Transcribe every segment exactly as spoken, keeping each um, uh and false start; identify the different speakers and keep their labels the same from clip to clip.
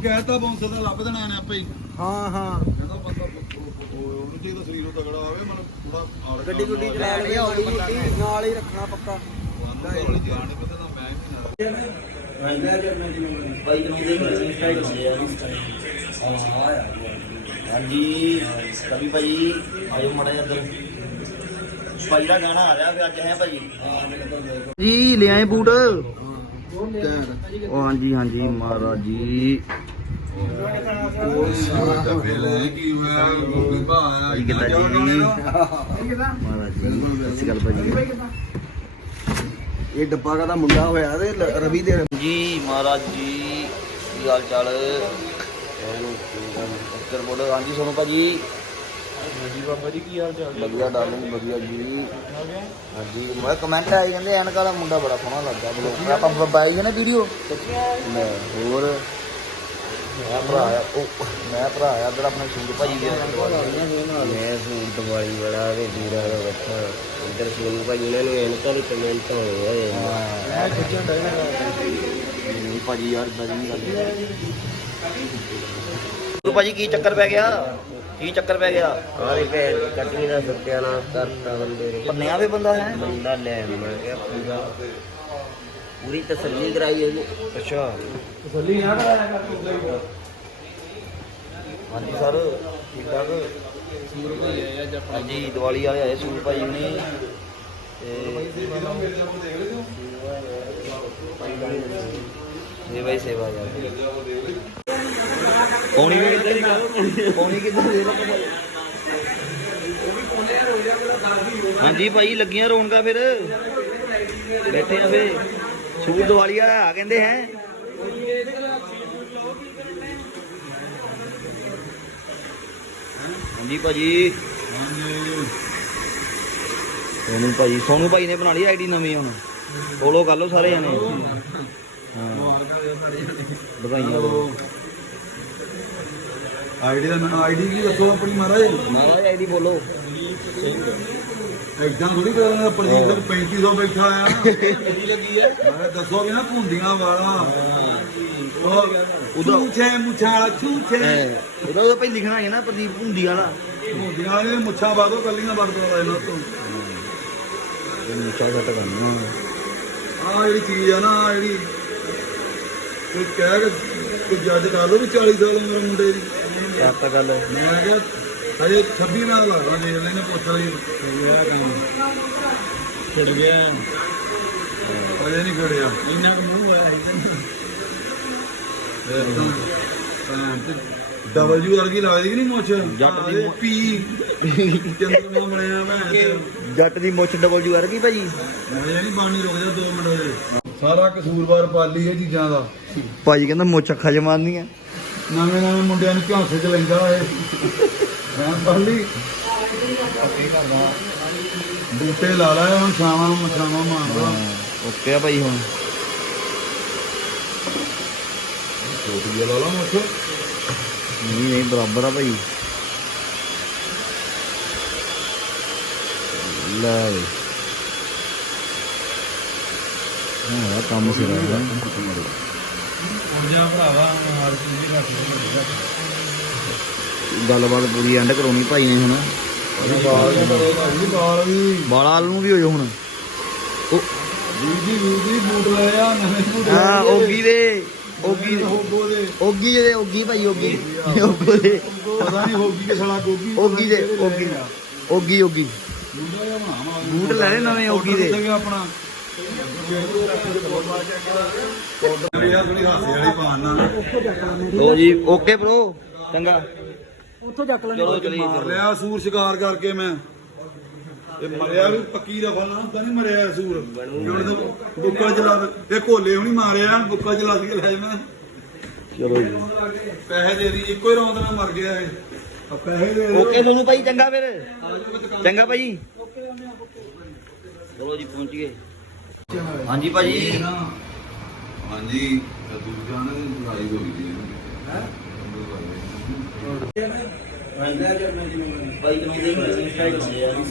Speaker 1: ਉਹਨੂੰ ਕਹਿਤਾ ਬੌਂਸਰ ਦਾ ਲੱਭ ਦੇਣਾ ਨੇ ਆਪੇ ਹੀ।
Speaker 2: ਹਾਂ ਹਾਂ
Speaker 1: ਕਹਿੰਦਾ ਬੰਦਾ ਉਹਨੂੰ ਚਾਹੀਦਾ ਸਰੀਰ ਉਹ ਤਗੜਾ ਹੋਵੇ, ਮਤਲਬ ਥੋੜਾ
Speaker 2: ਗੱਡੀ ਗੁੱਡੀ ਚਲਾ ਲਈ ਹੌਲੀ ਹੌਲੀ ਨਾਲ ਹੀ ਰੱਖਣਾ ਪੱਕਾ।
Speaker 1: ਜਾਣ ਨਹੀਂ ਪਤਾ ਤਾਂ ਮੈਂ ਵੀ ਨਹੀਂ
Speaker 3: ਬਾਈ ਨੂੰ ਦੇ ਮਿਲਣੀ ਸਟਾਈਲ ਹੁੰਦੇ ਆ ਹਾਂ ਆ ਹਾਂਜੀ ਕਵੀ ਭਾਈ ਆਇਓ ਮੜਾ ਇੱਧਰ ਭਾਈ ਦਾ ਗਾਣਾ ਆ ਰਿਹਾ ਵੀ ਅੱਜ ਹੈ ਭਾਈ ਜੀ ਲੈ ਆਏ ਬੂਟ। ਉਹ ਹਾਂਜੀ ਹਾਂਜੀ ਮਹਾਰਾਜ ਜੀ
Speaker 1: ਕੀ ਹੋਇਆ ਗੋਗੀ ਭਾ ਆਇਆ
Speaker 3: ਜੀ ਕਿੱਦਾਂ ਜੀ ਮਹਾਰਾਜ ਜੀ ਸਤਿ ਸ਼੍ਰੀ ਅਕਾਲ ਭਾਜੀ।
Speaker 2: ਇਹ ਡੱਬਾ ਦਾ ਮੁੰਡਾ ਹੋਇਆ ਤੇ ਰਵੀ ਦੇ
Speaker 3: ਜੀ ਮਹਾਰਾਜ ਜੀ ਕੀ ਹਾਲ ਚਾਲ ਸਰ ਬੋਲੋ। ਹਾਂਜੀ ਸੋਨੂੰ ਭਾਜੀ
Speaker 2: ਜੀ ਬਾਬਾ ਜੀ ਕੀ ਹਾਲ ਚਾਲ?
Speaker 3: ਵਧੀਆ ਡਾਰਲਿੰਗ ਵਧੀਆ ਜੀ। ਹਾਂਜੀ ਮੈਂ ਕਮੈਂਟ ਆਏ ਕਹਿੰਦੇ ਐਨਕ ਵਾਲਾ ਮੁੰਡਾ ਬੜਾ ਸੋਹਣਾ ਲੱਗਦਾ ਬਲੋ ਆਪਾਂ ਬਾਈ ਨੇ ਵੀਡੀਓ ਮੈਂ ਹੋਰ ਮੈਂ ਭਰਾ ਆ ਉਹ ਮੈਂ ਭਰਾ ਆ ਇੱਧਰ ਆਪਣੇ ਸੂਟ ਭਾਜੀ ਦੇ
Speaker 4: ਮੈਂ ਸੂਟ ਦਿਵਾਲੀ ਵਾਲਾ ਤੇ ਵੀਰਾ ਦਾ ਬੱਚਾ ਇੱਧਰ ਸੋਨੂੰ ਭਾਜੀ ਉਹਨਾਂ ਨੂੰ ਐਨਕਾਂ ਦੇ ਕਮੈਂਟ ਹੋਏ ਹੋਏ
Speaker 3: ਹਾਂ ਨਹੀਂ ਭਾਜੀ ਯਾਰ ਇਦਾਂ ਨਹੀਂ ਗੱਲ ਤੂੰ ਭਾਜੀ ਕੀ ਚੱਕਰ ਪੈ ਗਿਆ ਕੀ ਚੱਕਰ ਪੈ ਗਿਆ
Speaker 4: ਕਾਹਦੇ ਭੈਣ ਕੱਟਣੀ ਦਾ ਸੁੱਤਿਆ ਨਾ ਕਰਤਾ ਬੰਦੇ ਨੇ
Speaker 3: ਪੰਨਿਆ ਵੀ ਬੰਦਾ ਹੈ
Speaker 4: ਬੰਦਾ ਲੈ ਮੈਂ ਕਿਹਾ ਪੂਰਾ ਪੂਰੀ ਤਸੱਲੀ ਕਰਾਈ ਇਹਨੂੰ।
Speaker 3: ਅੱਛਾ
Speaker 2: ਤਸੱਲੀ ਨਾ ਕਰਾਇਆ ਕਰ ਤੂੰ।
Speaker 3: ਹਾਂਜੀ ਸਰ ਠੀਕ ਠਾਕ ਹਾਂਜੀ ਦੀਵਾਲੀ ਵਾਲੇ ਆਏ ਸੂਟ ਭਾਈ ਨੇ ਤੇ ਭਾਈ ਸੇਵਾ ਯਾਰ ਪੌਣੀ ਵੀ ਕਿੱਦਾਂ ਦੀ ਗੱਲ ਪੌਣੀ ਕਿੱਦਾਂ ਦੇ ਹਾਂਜੀ ਭਾਈ ਲੱਗੀਆਂ ਰੌਣਕਾਂ ਫਿਰ ਬੈਠੇ ਆ ਫੇ ਸੂਟ ਦੀਵਾਲੀ ਵਾਲਾ ਆ ਕਹਿੰਦੇ ਹੈ ਹਾਂਜੀ ਭਾਜੀ ਸੋਨੂ ਭਾਜੀ ਸੋਨੂ ਭਾਈ ਨੇ ਬਣਾ ਲਈ ਆਈਡੀ ਨਵੀਂ ਹੁਣ ਫੋਲੋ ਕਰ ਲਓ ਸਾਰੇ ਜਣੇ ਹਾਂ ਵਧਾਈਆਂ
Speaker 1: ਆਈਡੀ ਦਾ ਨਾਮ ਆਈਡੀ ਕੀ ਦੱਸੋ ਆਪਣੀ ਮਹਾਰਾਜ
Speaker 3: ਮਹਾਰਾਜ ਆਈਡੀ ਬੋਲੋ
Speaker 1: ਇੱਕਦਮ ਥੋੜੀ ਕਰਾਂਗਾ ਪ੍ਰਦੀਪ ਸਰ ਪੈਂਤੀ ਸੌ ਬੈਠਾ ਆ ਮੈਂ ਦੱਸੋਗੇ ਨਾ ਭੁੰਡੀਆਂ ਵਾਲਾ ਉਹਦਾ ਮੁੱਛੇ ਮੁੱਛਾਂ ਵਾਲਾ ਛੂਛੇ
Speaker 3: ਉਹਦਾ ਉਹਦਾ ਭਾਈ ਲਿਖਣਾ ਹੈ ਨਾ ਪ੍ਰਦੀਪ ਹੁੰਦੀ ਵਾਲਾ
Speaker 1: ਭੁੰਡੀਆਂ ਵਾਲੇ ਮੁੱਛਾਂ ਬਾਦੋ ਕੱਲੀਆਂ ਵਰਤੋਂ ਇਹਨਾਂ ਤੋਂ
Speaker 3: ਇਹ ਮੁੱਛਾਂ ਘੱਟ ਕਰਨੀਆਂ
Speaker 1: ਆਹ ਜਿਹੜੀ ਚੀਜ਼ ਆ ਨਾ ਆਹ ਜਿਹੜੀ ਕੋਈ ਕਹਿ ਕੇ ਕੋਈ ਜੱਜ ਕਰ ਲਓ ਵੀ ਚਾਲੀ ਸਾਲ ਉਮਰ ਮੁੰਡੇ ਦੀ
Speaker 3: ਕਰਤਾ ਗੱਲ
Speaker 1: ਮੈਂ ਕਿਹਾ ਹਜੇ ਛੱਬੀ ਨਾਲ ਲੱਗਦਾ ਦੇਖ ਲੈਣੇ ਪੁੱਛ ਲਈ ਛਿੜ ਗਿਆ ਹਜੇ ਨਹੀਂ ਖੜਿਆ ਇੰਨਾ ਕੁ ਮੂੰਹ ਹੋਇਆ ਡਬਲਯੂ ਵਰਗੀ ਲੱਗਦੀ ਕਿ ਨਹੀਂ ਮੁੱਛ
Speaker 3: ਜੱਟ ਦੀ
Speaker 1: ਪੀ ਚੰਦਰਮਾ ਬਣਿਆ ਭੈਣ
Speaker 3: ਜੱਟ ਦੀ ਮੁੱਛ ਡਬਲ ਯੂ ਵਰਗੀ ਭਾਜੀ
Speaker 1: ਹਜੇ ਨਹੀਂ ਬਾਣੀ ਰੁਕ ਜਾ ਦੋ ਮਿੰਟ ਹਜੇ ਸਾਰਾ ਕਸੂਰਵਾਰ ਪਾਲੀ ਇਹ ਚੀਜ਼ਾਂ ਦਾ
Speaker 3: ਭਾਜੀ ਕਹਿੰਦਾ ਮੁੱਛ ਅੱਖਾਂ ਜਮਾਨੀਆਂ
Speaker 1: ਨਵੇਂ ਨਵੇਂ ਮੁੰਡਿਆਂ ਨੂੰ ਝਾਂਸੇ ਚ ਲੈਂਦਾ ਇਹ ਮੈਂ ਪਾਲੀ ਬੂਟੇ ਲਾ ਲਾ ਹੁਣ ਛਾਵਾਂ ਮਛਾਵਾਂ ਮਾਰਦਾ
Speaker 3: ਓਕੇ ਆ ਭਾਈ ਹੁਣ
Speaker 1: ਛੋਟੀ ਲਾ ਲਾ ਮੁੱਛ
Speaker 3: ਨਹੀਂ ਨਹੀਂ ਬਰਾਬਰ ਆ ਭਾਈ ਲੈ ਬਈ ਹਾਂ ਕੰਮ ਸਿਰਾ ਹੈ
Speaker 1: ਪੁੰਜਾ ਭਰਾਵਾ ਹਰ ਚੀਜ਼ ਦੀ ਰੱਖ
Speaker 3: ਗੱਲਬਾਤ ਪੂਰੀ ਐਂਡ ਕਰਾਉਣੀ ਭਾਈ ਨੇ ਹੁਣ
Speaker 1: ਬਾਲ ਵੀ
Speaker 3: ਬਾਲਾਲ ਨੂੰ ਵੀ ਹੋਇਓ ਹੁਣ ਉਹ
Speaker 1: ਵੀਰ ਜੀ ਵੀਰ ਜੀ ਬੂਟ ਲਾਇਆ ਨਵੇਂ ਬੂਟ
Speaker 3: ਹਾਂ ਓਗੀ ਦੇ ਓਗੀ ਦੇ
Speaker 1: ਹੋਗੋ ਦੇ
Speaker 3: ਓਗੀ ਦੇ ਓਗੀ ਭਾਈ ਓਗੀ ਓਗੋ ਦੇ
Speaker 1: ਪਤਾ ਨਹੀਂ ਹੋਗੀ ਕਿ ਸਾਲਾ ਗੋਗੀ
Speaker 3: ਓਗੀ ਦੇ ਓਗੀ ਓਗੀ ਓਗੀ ਬੂਟ ਲੈ ਲੈ ਨਵੇਂ ਓਗੀ ਦੇ
Speaker 1: ਆਪਣਾ ਯਾਰ ਥੋੜੀ ਹਾਸੇ ਵਾਲੀ ਪਾਣ ਨਾਲ
Speaker 3: ਲੋ ਜੀ ਓਕੇ ਬ్రో ਚੰਗਾ
Speaker 2: ਉੱਥੋਂ ਚੱਕ ਲੈਣੇ
Speaker 3: ਚਲੋ ਚਲੀ
Speaker 1: ਮਾਰ ਲਿਆ ਸੂਰ ਸ਼ਿਕਾਰ ਕਰਕੇ ਮੈਂ ਇਹ ਮਰਿਆ ਵੀ ਪੱਕੀ ਦਾ ਫਲ ਨਾ ਹੁੰਦਾ ਨਹੀਂ ਮਰਿਆ ਸੂਰ ਹੁਣ ਤਾਂ ਬੁੱਕਲ ਚ ਲਾ ਇਹ ਘੋਲੇ ਹੁਣੀ ਮਾਰਿਆ ਬੁੱਕਲ ਚ ਲੱਗ ਕੇ ਲੈ ਜਾਣਾ
Speaker 3: ਚਲੋ ਜੀ
Speaker 1: ਪੈਸੇ ਦੇ ਦੀ ਇੱਕੋ ਹੀ ਰੌਂਦ ਨਾਲ ਮਰ ਗਿਆ ਇਹ ਪੈਸੇ ਦੇ
Speaker 3: ਓਕੇ ਤੁਹਾਨੂੰ ਭਾਈ ਚੰਗਾ ਫਿਰ ਚੰਗਾ ਭਾਈ ਚਲੋ ਜੀ ਪਹੁੰਚ ਗਏ ਹਾਂਜੀ ਭਾਜੀ
Speaker 1: ਹਾਂਜੀ ਦੂਜਾ ਨਾ ਲੜਾਈ ਹੋ ਗਈ ਹੈ
Speaker 3: ਭਾਈ ਨੂੰ ਦੇ ਮਿਲਣੀ ਸਟਾਈਲ ਹੁੰਦੇ ਆ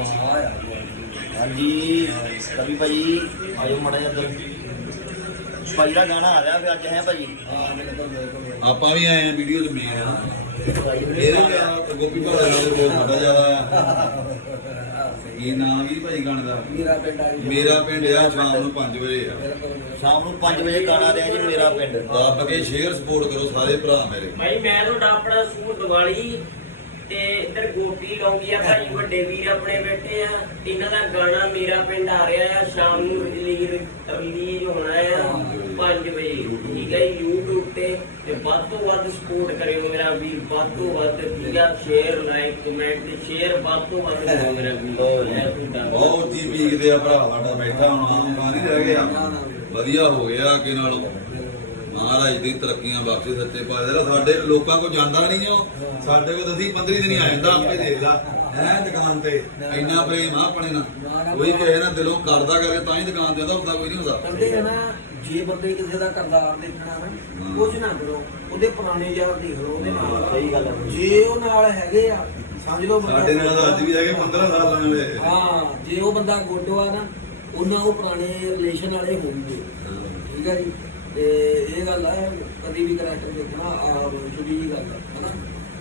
Speaker 3: ਹਾਂ ਹਾਂਜੀ ਕਵੀ ਭਾਈ ਆਇਓ ਮੜਾ ਇੱਧਰ ਭਾਈ ਦਾ ਗਾਣਾ ਆ ਰਿਹਾ ਫਿਰ ਅੱਜ ਹੈ ਭਾਜੀ।
Speaker 1: ਆਪਾਂ ਵੀ ਆਏ ਆ ਵੀਡੀਓ ਚ ਮੇਨ ਆ ਇਹਦੇ ਚ ਗੋਪੀ ਭਾਅ ਦਾ ਕੋਲ ਸਾਡਾ ਜ਼ਿਆਦਾ ਇਹ ਨਾਮ ਵੀ ਭਾਈ ਗਾਣੇ ਦਾ
Speaker 2: ਮੇਰਾ ਪਿੰਡ ਆ
Speaker 1: ਮੇਰਾ ਪਿੰਡ ਆ ਸ਼ਾਮ ਨੂੰ ਪੰਜ ਵਜੇ ਆ
Speaker 3: ਸ਼ਾਮ ਨੂੰ ਪੰਜ ਵਜੇ ਗਾਣਾ ਰਿਹਾ ਜੀ ਮੇਰਾ ਪਿੰਡ।
Speaker 1: ਦੱਬ ਕੇ ਸ਼ੇਅਰ ਸਪੋਰਟ ਕਰੋ ਸਾਰੇ ਭਰਾ ਮੇਰੇ।
Speaker 4: ਭਾਈ ਮੈਂ ਤੁਹਾਡਾ ਆਪਣਾ ਸੂਟ ਦੀਵਾਲੀ ਤੇ ਇੱਧਰ ਗੋਪੀ ਲੌਂਗੀਆ ਭਾਈ ਵੱਡੇ ਵੀਰ ਆਪਣੇ ਬੈਠੇ ਆ। ਇਹਨਾਂ ਦਾ ਗਾਣਾ ਮੇਰਾ ਪਿੰਡ ਆ ਰਿਹਾ ਆ ਸ਼ਾਮ ਨੂੰ ਰਿਲੀਜ਼ ਰਿਲੀਜ਼ ਹੋਣਾ ਆ ਪੰਜ ਵਜੇ ਠੀਕ ਹੈ YouTube ਤੇ ਤੇ ਵੱਧ ਤੋਂ ਵੱਧ ਸਪੋਰਟ ਕਰਿਓ ਮੇਰਾ ਵੀਰ ਵੱਧ ਤੋਂ ਵੱਧ ਠੀਕ ਆ ਸ਼ੇਅਰ ਲਾਈਕ ਕਮੈਂਟ ਤੇ ਸ਼ੇਅਰ ਵੱਧ ਤੋਂ ਵੱਧ ਕਰੋ ਮੇਰਾ ਵੀਰ।
Speaker 1: ਬਹੁਤ ਜੀ ਵੀਕਦੇ ਆ ਭਰਾ ਸਾਡਾ ਬੈਠਾ ਹੁਣ ਆਮ ਕਾਂ ਨਹੀਂ ਰਹਿ ਗਿਆ ਵਧੀਆ ਹੋ ਗਿਆ ਅੱਗੇ ਨਾਲੋਂ। ਮਹਾਰਾਜ ਦੀ ਤਰੱਕੀਆਂ ਬਖਸ਼ੇ ਸੱਚੇ ਪਾਤਸ਼ਾਹ। ਸਾਡੇ ਲੋਕਾਂ ਕੋ ਜਾਂਦਾ ਨਹੀਂ ਉਹ ਸਾਡੇ ਕੋਲ ਅਸੀਂ ਪੰਦਰੀ ਦਿਨ ਹੀ ਆ ਜਾਂਦਾ ਆਪੇ ਦੇਖ ਲਾ ਹੈ ਦੁਕਾਨ ਤੇ ਇੰਨਾ ਪ੍ਰੇਮ ਆ ਆਪਣੇ ਨਾਲ ਕੋਈ ਕਿਸੇ ਨਾਲ ਦਿਲੋਂ ਕਰਦਾ ਕਰਕੇ ਤਾਂ ਹੀ ਦੁਕਾਨ ਤੇ ਆਉਂਦਾ ਹੁੰਦਾ ਕੋਈ ਨਹੀਂ ਹੁੰਦਾ।
Speaker 2: ਕਹਿੰਦੇ ਆ ਨਾ ਜੇ ਬੰਦੇ ਕਿਸੇ ਦਾ ਕਰਦਾਰ ਦੇਖਣਾ ਨਾ ਕੁਝ ਨਾ ਕਰੋ ਉਹਦੇ ਪੁਰਾਣੇ ਯਾਰ ਦੇਖ ਲਓ ਉਹਦੇ ਨਾਲ।
Speaker 3: ਸਹੀ ਗੱਲ ਹੈ।
Speaker 2: ਜੇ ਉਹ ਨਾਲ ਹੈਗੇ ਆ ਸਮਝ ਲਓ ਬੰਦਾ
Speaker 1: ਸਾਡੇ ਨਾਲ ਤਾਂ ਅੱਜ ਵੀ ਹੈਗੇ ਪੰਦਰਾਂ ਸਾਲ ਵਾਲੇ।
Speaker 2: ਹਾਂ ਜੇ ਉਹ ਬੰਦਾ ਗੁੱਡ ਆ ਨਾ ਉਹਨਾਂ ਉਹ ਪੁਰਾਣੇ ਰਿਲੇਸ਼ਨ ਵਾਲੇ ਹੋਣਗੇ ਠੀਕ ਹੈ ਜੀ। ਤੇ ਇਹ ਗੱਲ ਹੈ ਕਦੀ ਵੀ ਕਰੈਕਟਰ ਦੇਖਣਾ ਆ ਛੋਟੀ ਜੀ ਗੱਲ ਹੈ ਹਨਾ।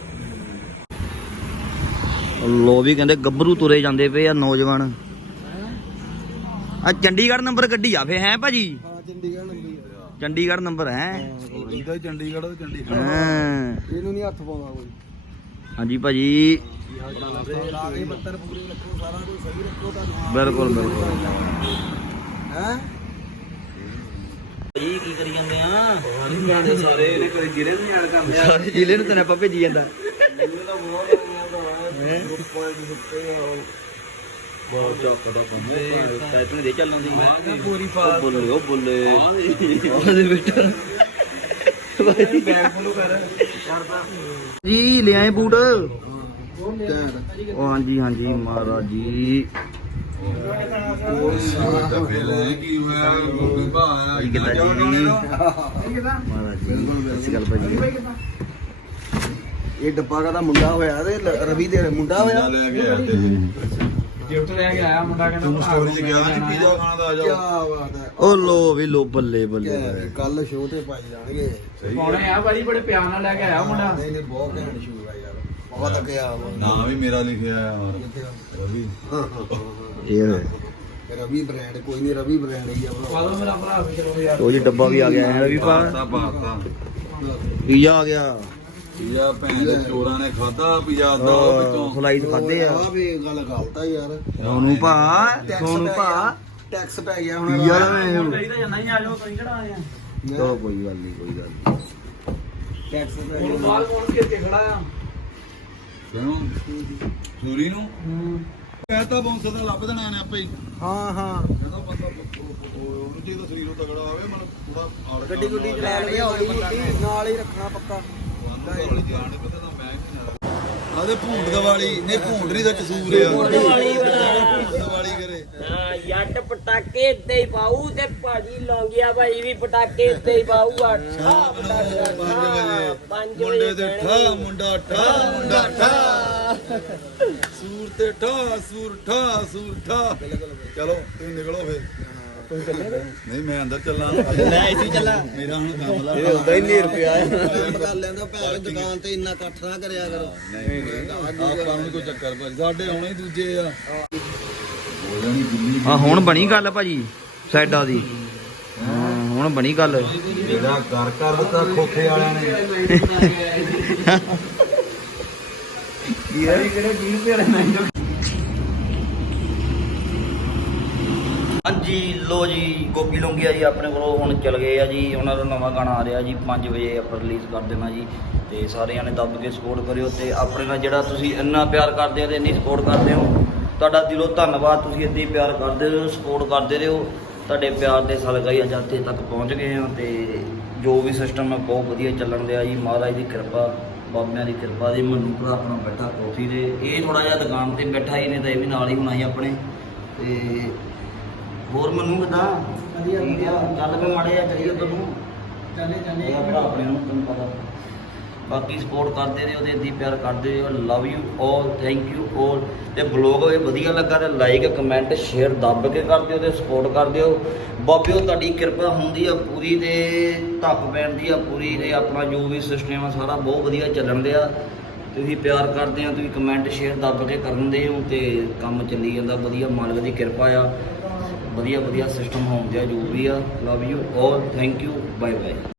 Speaker 3: ਲੋ ਵੀ ਕਹਿੰਦੇ ਗੱਭਰੂ ਤੁਰੇ ਜਾਂਦੇ ਪਏ ਆ ਨੌਜਵਾਨ। ਆ ਚੰਡੀਗੜ੍ਹ ਨੰਬਰ ਗੱਡੀ ਆ ਫੇ ਹੈ ਭਾਜੀ।
Speaker 2: ਹਾਂ ਚੰਡੀਗੜ੍ਹ ਨੰਬਰ
Speaker 3: ਚੰਡੀਗੜ੍ਹ ਨੰਬਰ ਹੈ।
Speaker 1: ਇਹਦਾ ਚੰਡੀਗੜ੍ਹ ਦਾ ਚੰਡੀਗੜ੍ਹ
Speaker 3: ਹਾਂ
Speaker 2: ਇਹਨੂੰ ਨਹੀਂ ਹੱਥ ਪਾਉਂਦਾ ਕੋਈ।
Speaker 3: ਹਾਂਜੀ ਭਾਜੀ
Speaker 2: ਲਾਗੇ ਪੱਤਰ ਪੂਰੇ ਰੱਖੋ ਸਾਰਾ ਕੁਝ ਸਹੀ ਰੱਖੋ ਤੁਹਾਨੂੰ
Speaker 3: ਬਿਲਕੁਲ ਬਿਲਕੁਲ।
Speaker 2: ਹੈ
Speaker 3: ਭਾਜੀ ਕੀ ਕਰੀ ਜਾਂਦੇ ਆ
Speaker 2: ਗਾਣੇ ਸਾਰੇ ਇਹਨੇ ਕੋਈ ਜ਼ਿਲ੍ਹੇ ਨੂੰ ਯਾਦ ਕਰਦੇ ਆ।
Speaker 3: ਸਾਰੇ ਜ਼ਿਲ੍ਹੇ ਨੂੰ ਤਨੇ ਭੇਜੀ ਜਾਂਦਾ।
Speaker 2: ਮੈਨੂੰ ਤਾਂ ਬਹੁਤ ਗਰੁੱਪ ਪੁਆਇੰਟ ਦਿੱਤੇ ਆ
Speaker 3: ਬਹੁਤ ਚੱਕਦਾ ਬੰਦੇ ਟਾਈਟਲ ਦੇ ਚੱਲਣ ਦੀ
Speaker 2: ਪੂਰੀ
Speaker 3: ਉਹ ਬੋਲੇ ਉਹ ਬੋਲੇ ਉਹਦੇ ਬੇਟਾ
Speaker 2: ਬੈਗ ਫੋਲੋ ਕਰ ਕਰਦਾ
Speaker 3: ਜੀ ਲੈ ਆਏ ਬੂਟ।
Speaker 2: ਘੈਂਟ
Speaker 3: ਉਹ ਹਾਂਜੀ ਹਾਂਜੀ ਮਹਾਰਾਜ ਜੀ
Speaker 1: ਡੱਬੇ ਲੈ ਕੀ ਹੋਇਆ ਗੋਪੀ ਭਾਅ
Speaker 3: ਕੀ ਕੀਤਾ ਜੀ ਮਹਾਰਾਜ ਜੀ ਸਤਿ ਸ਼੍ਰੀ ਅਕਾਲ ਭਾਜੀ।
Speaker 2: ਇਹ ਡੱਬਾ ਕਾਹਦਾ ਮੁੰਡਾ ਹੋਇਆ ਤੇ ਲ- ਰਵੀ ਦੇ ਮੁੰਡਾ ਹੋਇਆ।
Speaker 1: ਲੈ ਕੇ ਆਇਆ ਤੇ
Speaker 5: ਗਿਫਟ ਲੈ ਕੇ ਆਇਆ ਮੁੰਡਾ ਕਹਿੰਦਾ
Speaker 1: ਤੂੰ ਸਟੋਰੀ ਚ ਗਿਆ ਸੀ ਪੀਜ਼ਾ ਖਾਣ ਦਾ ਆ
Speaker 2: ਕੀ
Speaker 1: ਜਾ
Speaker 2: ਬਾਤ ਹੈ।
Speaker 3: ਉਹ ਲੋ ਵੀ ਲੋ ਬੱਲੇ ਬੱਲੇ
Speaker 2: ਕੱਲ ਸ਼ੋਅ ਤੇ ਪਾਈ ਜਾਣਗੇ।
Speaker 1: ਸਹੀ
Speaker 5: ਪਾਉਣੇ ਆ ਭਾਜੀ ਬੜੇ ਪਿਆਰ ਨਾਲ ਲੈ ਕੇ ਆਇਆ ਮੁੰਡਾ।
Speaker 2: ਨਹੀਂ ਨਹੀਂ ਬਹੁਤ ਘੈਂਟ ਸ਼ੂਟ ਆ ਯਾਰ ਬਹੁਤ ਗਿਆ
Speaker 1: ਨਾਮ ਵੀ ਮੇਰਾ ਲਿਖਿਆ ਆ ਯਾਰ
Speaker 2: ਕਿੱਥੇ ਆ?
Speaker 1: ਰਵੀ
Speaker 3: ਇਹ
Speaker 2: ਰਵੀ ਬ੍ਰਾਂਡ ਕੋਈ ਨਹੀਂ ਰਵੀ ਬ੍ਰਾਂਡ ਹੀ ਆ ਭਰਾ।
Speaker 5: ਪਾਲੋ ਮੇਰਾ ਭਰਾ ਵੀ ਚਲੋ ਯਾਰ।
Speaker 3: ਉਹ ਜੀ ਡੱਬਾ ਵੀ ਆ ਗਿਆ ਹੈ ਰਵੀ ਭਾ
Speaker 1: ਪਾਸਤਾ ਪਾਸਤਾ
Speaker 3: ਪੀਜ਼ਾ ਆ ਗਿਆ।
Speaker 1: ਪੀਜ਼ਾ ਭੈਣ ਦੇ ਚੋਰਾਂ ਨੇ ਖਾਦਾ ਪੀਜ਼ਾ ਦਾ
Speaker 3: ਉਹ
Speaker 1: ਵਿੱਚੋਂ
Speaker 3: ਸਲਾਈਸ ਖਾਦੇ ਆ
Speaker 2: ਆ ਵੀ ਗੱਲ ਗਲਤ ਆ ਯਾਰ।
Speaker 3: ਸੋਨੂੰ ਭਾ
Speaker 2: ਟੈਕਸ
Speaker 3: ਸੋਨੂੰ
Speaker 2: ਪੈ
Speaker 3: ਭਾ
Speaker 2: ਗਿਆ, ਟੈਕਸ ਪੈ ਗਿਆ ਹੁਣ।
Speaker 3: ਪੀਜ਼ਾ
Speaker 5: ਕਹੀ ਤਾਂ ਜਾਂਦਾ ਹੀ ਆ ਜਾਓ ਤੁਸੀਂ ਕਿਹੜਾ ਆਏ ਆ।
Speaker 3: ਚਲੋ ਕੋਈ ਗੱਲ ਨਹੀਂ ਕੋਈ ਗੱਲ ਨਹੀਂ।
Speaker 2: ਟੈਕਸ ਪੈ
Speaker 5: ਹੁਣ
Speaker 2: ਗਿਆ।
Speaker 5: ਬਾਲ ਬੋਲ ਕੇ ਖੜਾ ਆ।
Speaker 1: ਕਿਉਂ ਸੂਰੀ ਨੂੰ ਕਹਤਾ ਬੌਂਸ ਦਾ ਲੱਭ ਦੇਣਾ ਨੇ ਆਪੇ ਹੀ
Speaker 2: ਹਾਂ ਹਾਂ
Speaker 1: ਕਹਿੰਦਾ ਬੰਦਾ ਉਹਨੂੰ ਜੇ ਤਾਂ ਸਰੀਰ ਉਹ ਤਗੜਾ ਹੋਵੇ ਮਨ ਥੋੜਾ ਆੜ
Speaker 2: ਗੱਡੀ ਗੁੱਡੀ ਚਲਾ ਲਈ ਹੌਲੀ ਹੌਲੀ ਨਾਲ ਹੀ ਰੱਖਣਾ ਪੱਕਾ।
Speaker 1: ਵਾਲੀ ਜਾਣ ਨਹੀਂ ਪਤਾ ਤਾਂ ਮੈਂ ਕੀ ਨਾਲ ਆਦੇ ਭੂੰਡ ਦੀਵਾਲੀ ਨੇ ਭੂੰਡ ਨਹੀਂ ਦਾ ਕਸੂਰ ਆ
Speaker 4: ਭੂੰਡ ਦੀਵਾਲੀ ਵਾਲਾ।
Speaker 1: ਭੂੰਡ ਦੀਵਾਲੀ ਕਰੇ
Speaker 4: ਹਾਂ ਜੱਟ ਪਟਾਕੇ ਇੱਥੇ ਹੀ ਪਾਊ ਤੇ ਭਾਜੀ ਲੌਂਗੀਆ ਭਾਈ ਵੀ ਪਟਾਕੇ ਇੱਥੇ ਹੀ ਪਾਊਗਾ। ਠਾ ਪਟਾਕਾ ਠਾ ਪੰਜ
Speaker 1: ਮੁੰਡੇ
Speaker 4: ਵਜੇ
Speaker 1: ਤੇ ਠਾ ਮੁੰਡਾ ਠਾ ਮੁੰਡਾ ਠਾ ਸੂਰ ਤੇ ਠਾ ਸੂਰ ਠਾ ਸੂਰ ਠਾ ਚਲੋ ਤੁਸੀਂ ਨਿਕਲੋ ਫੇਰ ਨਹੀਂ ਮੈਂ ਅੰਦਰ ਚੱਲਾਂ
Speaker 3: ਮੈਂ ਇਸੇ ਚੱਲਾਂ
Speaker 1: ਮੇਰਾ ਹੁਣ ਕੰਮ ਲਾ
Speaker 3: ਇਹ ਹੁੰਦਾ ਹੀ ਨਹੀਂ ਰੁਪਿਆ
Speaker 2: ਕਰ ਲੈਂਦਾ ਭੈਣ ਦੁਕਾਨ ਤੇ ਇੰਨਾ ਇਕੱਠ ਨਾ ਕਰਿਆ ਕਰੋ।
Speaker 1: ਆਪਾਂ ਨੂੰ ਕੋਈ ਚੱਕਰ ਭਾਜੀ ਸਾਡੇ ਆਉਣੇ ਹੀ ਦੂਜੇ ਆ ਹੋ ਜਾਣੀ ਦਿੱਲੀ
Speaker 3: ਹਾਂ ਹੁਣ ਬਣੀ ਗੱਲ ਭਾਜੀ ਸਾਈਡਾਂ ਦੀ ਹਾਂ ਹੁਣ ਬਣੀ ਗੱਲ।
Speaker 1: ਮੇਰਾ ਘਰ ਕਰ ਦਿੱਤਾ ਖੋਖੇ ਵਾਲਿਆਂ ਨੇ
Speaker 5: ਕਿਹੜੇ ਵੀਹ ਰੁਪਏ ਵਾਲੇ ਮਹਿੰਗੇ।
Speaker 3: ਹਾਂਜੀ ਲੋ ਜੀ ਗੋਪੀ ਲੌਂਗੀਆ ਜੀ ਆਪਣੇ ਕੋਲੋਂ ਹੁਣ ਚਲ ਗਏ ਆ ਜੀ। ਉਹਨਾਂ ਦਾ ਨਵਾਂ ਗਾਣਾ ਆ ਰਿਹਾ ਜੀ ਪੰਜ ਵਜੇ ਆਪਾਂ ਰਿਲੀਜ਼ ਕਰ ਦੇਣਾ ਜੀ। ਤੇ ਸਾਰਿਆਂ ਨੇ ਦੱਬ ਕੇ ਸਪੋਰਟ ਕਰਿਓ ਤੇ ਆਪਣੇ ਨਾਲ ਜਿਹੜਾ ਤੁਸੀਂ ਇੰਨਾ ਪਿਆਰ ਕਰਦੇ ਹੋ ਤੇ ਇੰਨੀ ਸਪੋਰਟ ਕਰਦੇ ਹੋ ਤੁਹਾਡਾ ਦਿਲੋਂ ਧੰਨਵਾਦ। ਤੁਸੀਂ ਇੱਦਾਂ ਹੀ ਪਿਆਰ ਕਰਦੇ ਰਹੋ ਸਪੋਰਟ ਕਰਦੇ ਰਹੋ। ਤੁਹਾਡੇ ਪਿਆਰ ਦੇ ਸਦਕਾ ਹੀ ਅੱਜ ਇੱਥੇ ਤੱਕ ਪਹੁੰਚ ਗਏ ਹਾਂ ਤੇ ਜੋ ਵੀ ਸਿਸਟਮ ਹੈ ਬਹੁਤ ਵਧੀਆ ਚੱਲਣ ਦਿਆ ਜੀ। ਮਹਾਰਾਜ ਦੀ ਕਿਰਪਾ ਬਾਬਿਆਂ ਦੀ ਕਿਰਪਾ ਦੀ। ਮੈਨੂੰ ਭਰਾ ਆਪਣਾ ਬੈਠਾ ਕੋਠੀ ਦੇ ਇਹ ਥੋੜਾ ਜਿਹਾ ਦੁਕਾਨ ਤੇ ਬੈਠਾ ਹੀ ਨੇ ਤਾਂ ਇਹ ਵੀ ਨਾਲ ਹੀ ਹੋਣਾ ਸੀ ਆਪਣੇ। ਤੇ ਹੋਰ ਮੈਨੂੰ ਕਿਦਾਂ ਠੀਕ ਆ ਚੱਲ ਪਏ ਮਾੜੇ ਆ ਕਰੀਏ ਤੁਹਾਨੂੰ
Speaker 5: ਚੱਲੇ ਚੱਲੇ
Speaker 3: ਇਹ ਭਰਾ ਆਪਣੇ ਨੂੰ ਤੁਹਾਨੂੰ ਪਤਾ ਬਾਕੀ ਸਪੋਰਟ ਕਰਦੇ ਰਹੋ ਤੇ ਇੱਦਾਂ ਪਿਆਰ ਕਰਦੇ ਰਹੋ। Love you all, thank you all. ਤੇ ਬਲੌਗ ਇਹ ਵਧੀਆ ਲੱਗਾ ਤੇ ਲਾਈਕ ਕਮੈਂਟ ਸ਼ੇਅਰ ਦੱਬ ਕੇ ਕਰ ਦਿਓ ਤੇ ਸਪੋਰਟ ਕਰ ਦਿਓ। ਬਾਬਿਓ ਤੁਹਾਡੀ ਕਿਰਪਾ ਹੁੰਦੀ ਆ ਪੂਰੀ ਤੇ ਧੱਕ ਪੈਂਦੀ ਆ ਪੂਰੀ। ਇਹ ਆਪਣਾ ਜੋ ਵੀ ਸਿਸਟਮ ਆ ਸਾਰਾ ਬਹੁਤ ਵਧੀਆ ਚੱਲਣ ਡਿਆ। ਤੁਸੀਂ ਪਿਆਰ ਕਰਦੇ ਆ, ਤੁਸੀਂ ਕਮੈਂਟ ਸ਼ੇਅਰ ਦੱਬ ਕੇ ਕਰਨ ਦੇ ਹੋ ਤੇ ਕੰਮ ਚੱਲੀ ਜਾਂਦਾ ਵਧੀਆ। ਮਾਲਕ ਦੀ ਕਿਰਪਾ ਆ, ਵਧੀਆ ਵਧੀਆ ਸਿਸਟਮ ਹੋਣ ਦਿਆ ਜੋ ਵੀ ਆ। Love you all, thank you, bye bye.